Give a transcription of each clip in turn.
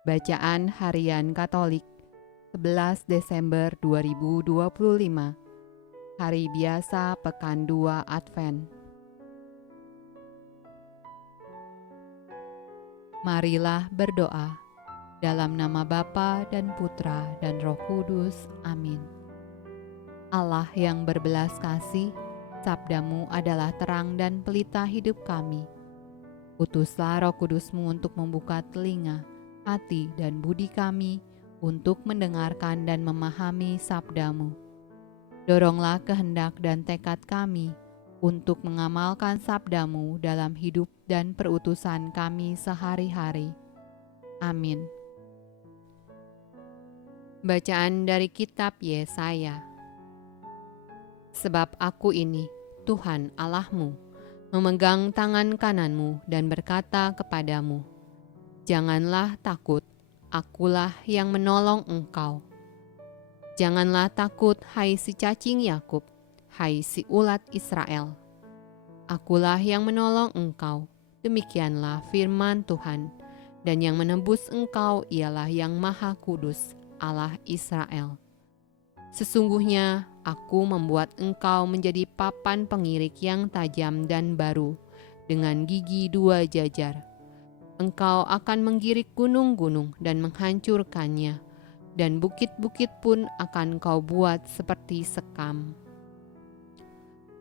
Bacaan Harian Katolik 11 Desember 2025, Hari Biasa Pekan 2 Advent. Marilah berdoa dalam nama Bapa dan Putra dan Roh Kudus. Amin. Allah yang berbelas kasih, sabdamu adalah terang dan pelita hidup kami. Utuslah Roh Kudus-Mu untuk membuka telinga, hati dan budi kami untuk mendengarkan dan memahami sabdamu. Doronglah kehendak dan tekad kami untuk mengamalkan sabdamu dalam hidup dan perutusan kami sehari-hari. Amin. Bacaan dari kitab Yesaya. Sebab aku ini, Tuhan Allahmu, memegang tangan kananmu dan berkata kepadamu, janganlah takut, akulah yang menolong engkau. Janganlah takut, hai si cacing Yakub, hai si ulat Israel. Akulah yang menolong engkau, demikianlah firman Tuhan, dan yang menebus engkau ialah yang Maha Kudus, Allah Israel. Sesungguhnya aku membuat engkau menjadi papan pengirik yang tajam dan baru, dengan gigi 2 jajar. Engkau akan menggirik gunung-gunung dan menghancurkannya, dan bukit-bukit pun akan kau buat seperti sekam.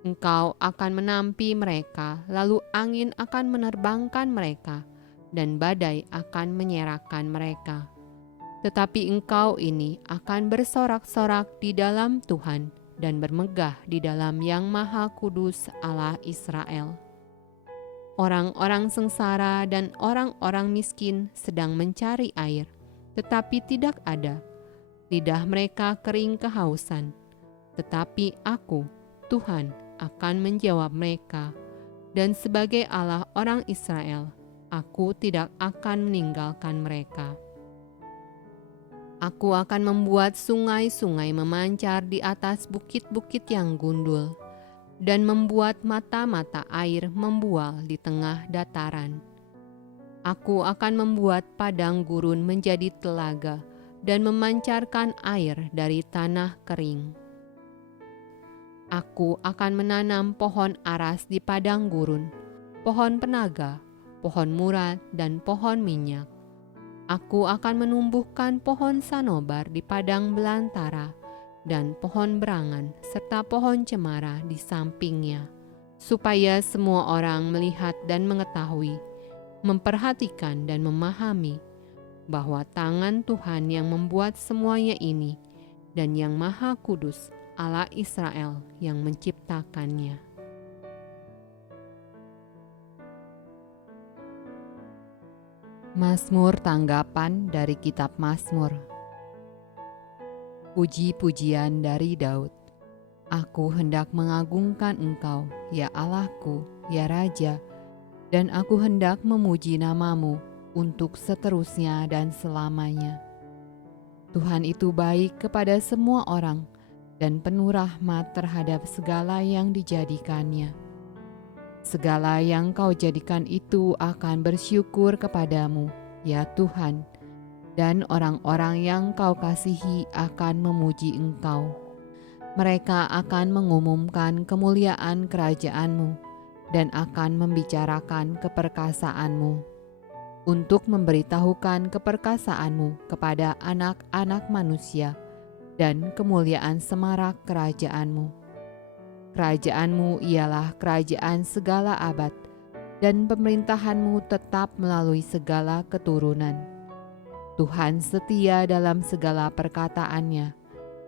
Engkau akan menampi mereka, lalu angin akan menerbangkan mereka, dan badai akan menyerahkan mereka. Tetapi engkau ini akan bersorak-sorak di dalam Tuhan, dan bermegah di dalam Yang Maha Kudus Allah Israel. Orang-orang sengsara dan orang-orang miskin sedang mencari air, tetapi tidak ada. Lidah mereka kering kehausan. Tetapi aku, Tuhan, akan menjawab mereka, dan sebagai Allah orang Israel, aku tidak akan meninggalkan mereka. Aku akan membuat sungai-sungai memancar di atas bukit-bukit yang gundul, dan membuat mata-mata air membual di tengah dataran. Aku akan membuat padang gurun menjadi telaga, dan memancarkan air dari tanah kering. Aku akan menanam pohon aras di padang gurun, pohon penaga, pohon murad, dan pohon minyak. Aku akan menumbuhkan pohon sanobar di padang belantara, dan pohon berangan serta pohon cemara di sampingnya, supaya semua orang melihat dan mengetahui, memperhatikan dan memahami bahwa tangan Tuhan yang membuat semuanya ini, dan Yang Maha Kudus Allah Israel yang menciptakannya. Mazmur tanggapan dari kitab Mazmur. Puji-pujian dari Daud. Aku hendak mengagungkan Engkau, ya Allahku, ya Raja, dan aku hendak memuji namamu untuk seterusnya dan selamanya. Tuhan itu baik kepada semua orang dan penuh rahmat terhadap segala yang dijadikannya. Segala yang kau jadikan itu akan bersyukur kepadamu, ya Tuhan, dan orang-orang yang kau kasihi akan memuji Engkau. Mereka akan mengumumkan kemuliaan kerajaan-Mu dan akan membicarakan keperkasaanmu, untuk memberitahukan keperkasaanmu kepada anak-anak manusia dan kemuliaan semarak kerajaanmu. Kerajaanmu ialah kerajaan segala abad, dan pemerintahanmu tetap melalui segala keturunan. Tuhan setia dalam segala perkataannya,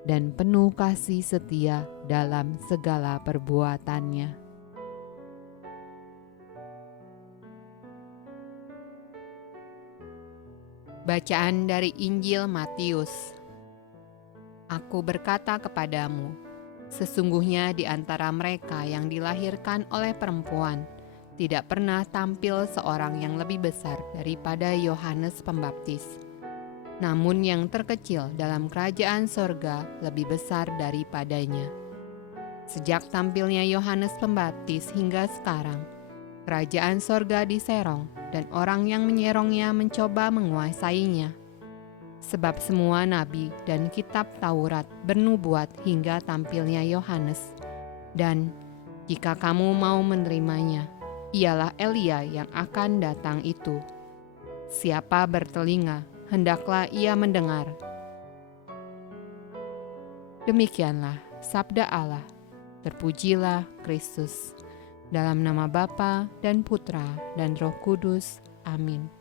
dan penuh kasih setia dalam segala perbuatannya. Bacaan dari Injil Matius. Aku berkata kepadamu, sesungguhnya di antara mereka yang dilahirkan oleh perempuan, tidak pernah tampil seorang yang lebih besar daripada Yohanes Pembaptis. Namun yang terkecil dalam kerajaan sorga lebih besar daripadanya. Sejak tampilnya Yohanes Pembaptis hingga sekarang, kerajaan sorga diserong, dan orang yang menyerongnya mencoba menguasainya. Sebab semua nabi dan kitab Taurat bernubuat hingga tampilnya Yohanes. Dan jika kamu mau menerimanya, ialah Elia yang akan datang itu. Siapa bertelinga, hendaklah ia mendengar. Demikianlah sabda Allah. Terpujilah Kristus. Dalam nama Bapa dan Putra dan Roh Kudus. Amin.